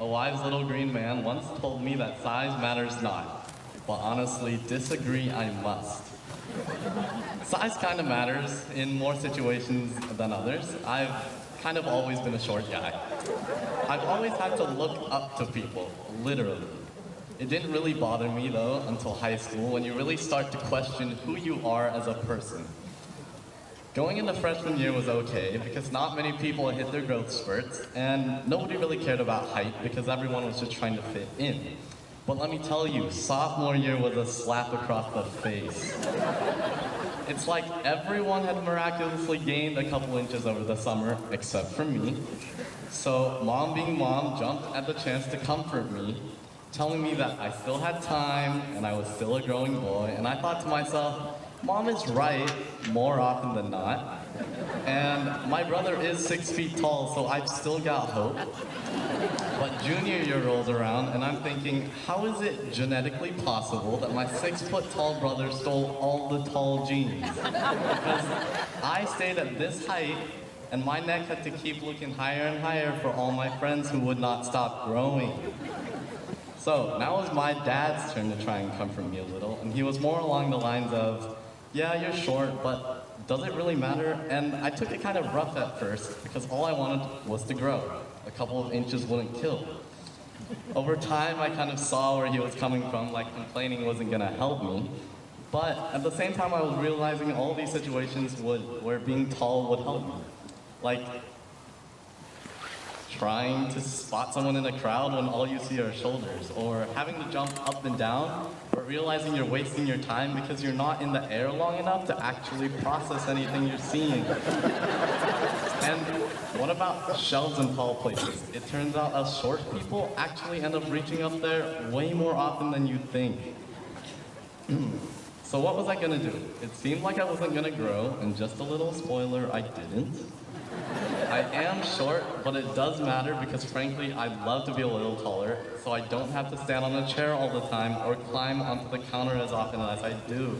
A wise little green man once told me that size matters not, but honestly, disagree I must. Size kind of matters in more situations than others. I've kind of always been a short guy. I've always had to look up to people, literally. It didn't really bother me though until high school when you really start to question who you are as a person. Going into freshman year was okay because not many people hit their growth spurts and nobody really cared about height because everyone was just trying to fit in. But let me tell you, sophomore year was a slap across the face. It's like everyone had miraculously gained a couple inches over the summer, except for me. So mom being mom jumped at the chance to comfort me, telling me that I still had time and I was still a growing boy. And I thought to myself, mom is right more often than not. And my brother is 6 feet tall, so I've still got hope. But junior year rolls around and I'm thinking, how is it genetically possible that my 6-foot tall brother stole all the tall genes? Because I stayed at this height and my neck had to keep looking higher and higher for all my friends who would not stop growing. So now it was my dad's turn to try and comfort me a little, and he was more along the lines of, yeah, you're short, but does it really matter? And I took it kind of rough at first because all I wanted was to grow. A couple of inches wouldn't kill. Over time, I kind of saw where he was coming from, like complaining wasn't gonna help me. But at the same time, I was realizing all these situations where being tall would help me. Like trying to spot someone in a crowd when all you see are shoulders, or having to jump up and down, but realizing you're wasting your time because you're not in the air long enough to actually process anything you're seeing. And what about shelves in tall places? It turns out us short people actually end up reaching up there way more often than you think. So what was I gonna do? It seemed like I wasn't gonna grow, and just a little spoiler, I didn't. I am short, but it does matter because frankly, I'd love to be a little taller, so I don't have to stand on a chair all the time or climb onto the counter as often as I do.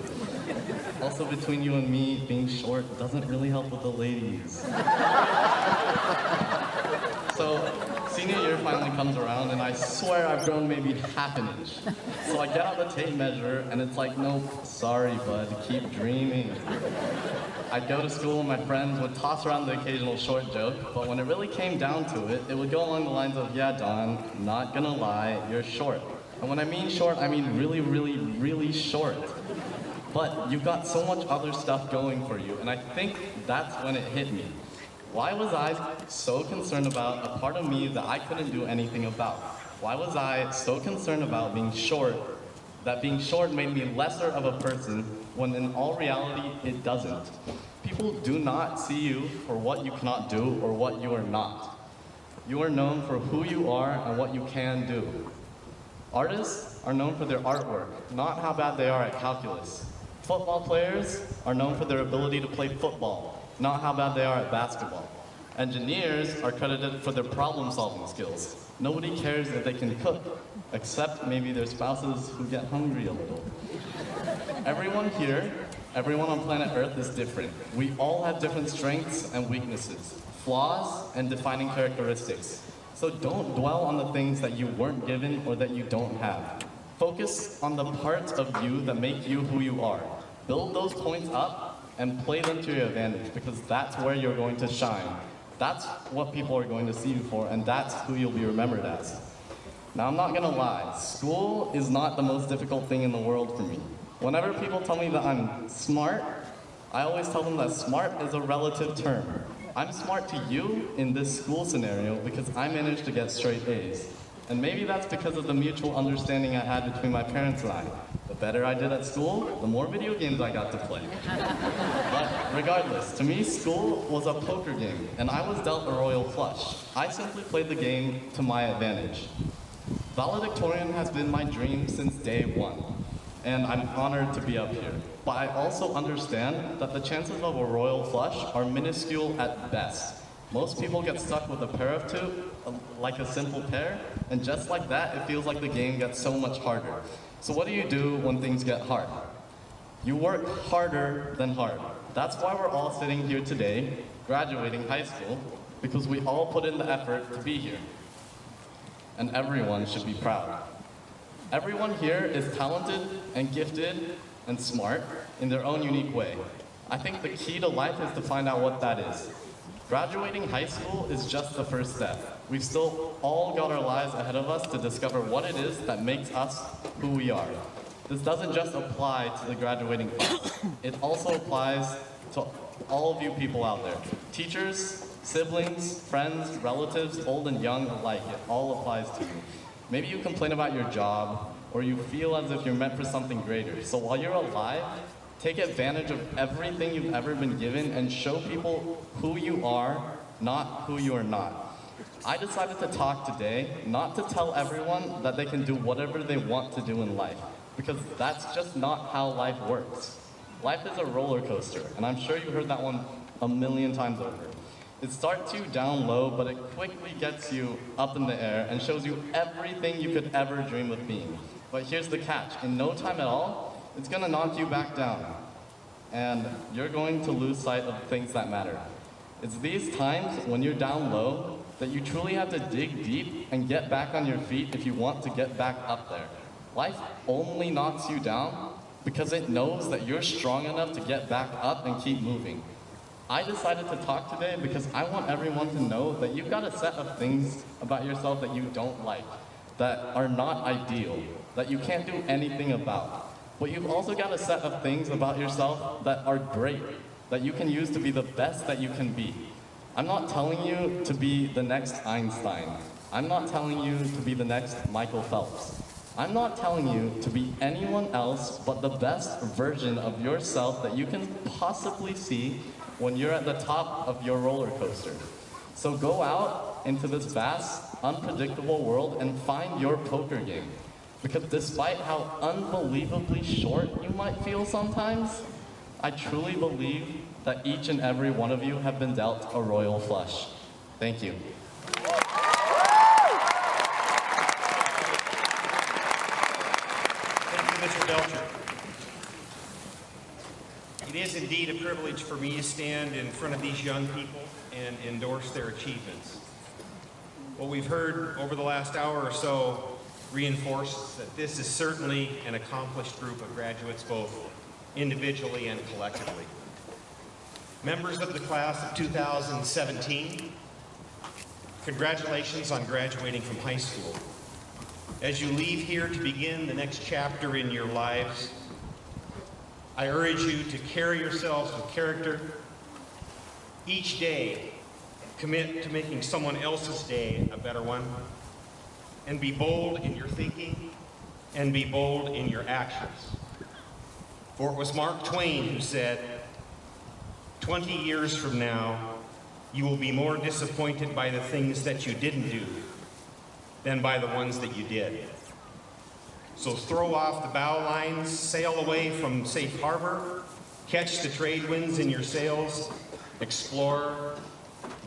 Also, between you and me, being short doesn't really help with the ladies. So, senior year finally comes around and I swear I've grown maybe half an inch. So I get out the tape measure and it's like, nope, sorry bud, keep dreaming. I'd go to school and my friends would toss around the occasional short joke, but when it really came down to it, it would go along the lines of, yeah, Don, not gonna lie, you're short. And when I mean short, I mean really, really, really short. But you've got so much other stuff going for you, and I think that's when it hit me. Why was I so concerned about a part of me that I couldn't do anything about? Why was I so concerned about being short that being short made me lesser of a person when in all reality it doesn't? People do not see you for what you cannot do or what you are not. You are known for who you are and what you can do. Artists are known for their artwork, not how bad they are at calculus. Football players are known for their ability to play football, not how bad they are at basketball. Engineers are credited for their problem-solving skills. Nobody cares if they can cook, except maybe their spouses who get hungry a little. Everyone here, everyone on planet Earth is different. We all have different strengths and weaknesses, flaws and defining characteristics. So don't dwell on the things that you weren't given or that you don't have. Focus on the parts of you that make you who you are. Build those points up and play them to your advantage because that's where you're going to shine. That's what people are going to see you for, and that's who you'll be remembered as. Now, I'm not gonna lie, school is not the most difficult thing in the world for me. Whenever people tell me that I'm smart, I always tell them that smart is a relative term. I'm smart to you in this school scenario because I managed to get straight A's. And maybe that's because of the mutual understanding I had between my parents and I. The better I did at school, the more video games I got to play. But regardless, to me, school was a poker game, and I was dealt a royal flush. I simply played the game to my advantage. Valedictorian has been my dream since day one, and I'm honored to be up here. But I also understand that the chances of a royal flush are minuscule at best. Most people get stuck with a pair of two, like a simple pair, and just like that, it feels like the game gets so much harder. So what do you do when things get hard? You work harder than hard. That's why we're all sitting here today, graduating high school, because we all put in the effort to be here. and everyone should be proud. Everyone here is talented and gifted and smart in their own unique way. I think the key to life is to find out what that is. Graduating high school is just the first step. We've still all got our lives ahead of us to discover what it is that makes us who we are. This doesn't just apply to the graduating class. It also applies to all of you people out there. Teachers, siblings, friends, relatives, old and young alike. It all applies to you. Maybe you complain about your job, or you feel as if you're meant for something greater. So while you're alive, take advantage of everything you've ever been given and show people who you are, not who you are not. I decided to talk today not to tell everyone that they can do whatever they want to do in life, because that's just not how life works. Life is a roller coaster, and I'm sure you've heard that one a million times over. It starts you down low, but it quickly gets you up in the air and shows you everything you could ever dream of being. But here's the catch. In no time at all, it's gonna knock you back down. And you're going to lose sight of things that matter. It's these times when you're down low that you truly have to dig deep and get back on your feet if you want to get back up there. Life only knocks you down because it knows that you're strong enough to get back up and keep moving. I decided to talk today because I want everyone to know that you've got a set of things about yourself that you don't like, that are not ideal, that you can't do anything about. But you've also got a set of things about yourself that are great, that you can use to be the best that you can be. I'm not telling you to be the next Einstein. I'm not telling you to be the next Michael Phelps. I'm not telling you to be anyone else but the best version of yourself that you can possibly see when you're at the top of your roller coaster. So go out into this vast, unpredictable world and find your poker game. Because despite how unbelievably short you might feel sometimes, I truly believe that each and every one of you have been dealt a royal flush. Thank you. Thank you, Mr. Belcher. It is indeed a privilege for me to stand in front of these young people and endorse their achievements. What we've heard over the last hour or so reinforces that this is certainly an accomplished group of graduates, both individually and collectively. Members of the class of 2017, congratulations on graduating from high school. As you leave here to begin the next chapter in your lives, I urge you to carry yourselves with character. Each day, commit to making someone else's day a better one, and be bold in your thinking, and be bold in your actions. For it was Mark Twain who said, 20 years from now, you will be more disappointed by the things that you didn't do than by the ones that you did. So throw off the bow lines, sail away from safe harbor, catch the trade winds in your sails, explore,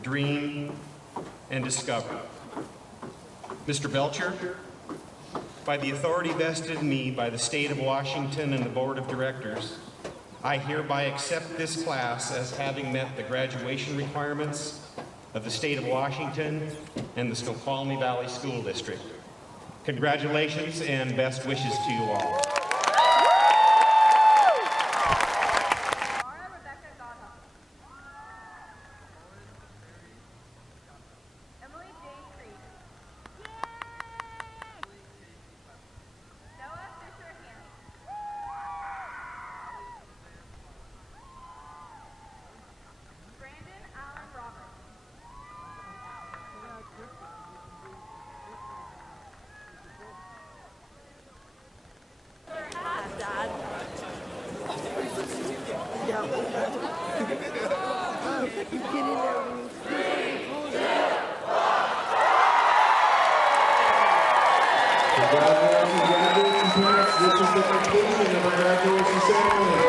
dream, and discover. Mr. Belcher, by the authority vested in me by the State of Washington and the Board of Directors, I hereby accept this class as having met the graduation requirements of the State of Washington and the Snoqualmie Valley School District. Congratulations and best wishes to you all. Congratulations, graduates and parents. This is the conclusion of our graduation ceremony.